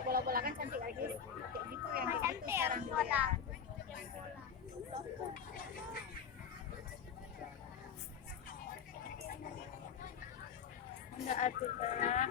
kayak bola-bola kan cantik lagi. Kayak gitu yang kayak gitu Cantik yang sekarang bola. dilihat. Yang bola. Enggak atuh Kak.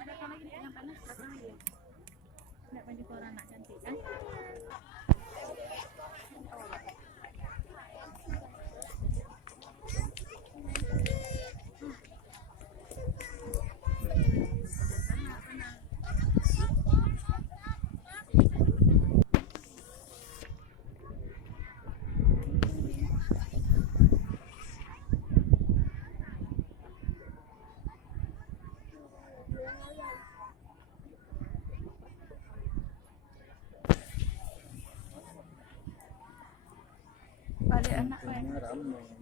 Ada apa lagi yang panas? Apa lagi? Enggak baju koran anak cantik kan? Balik anak Ramai.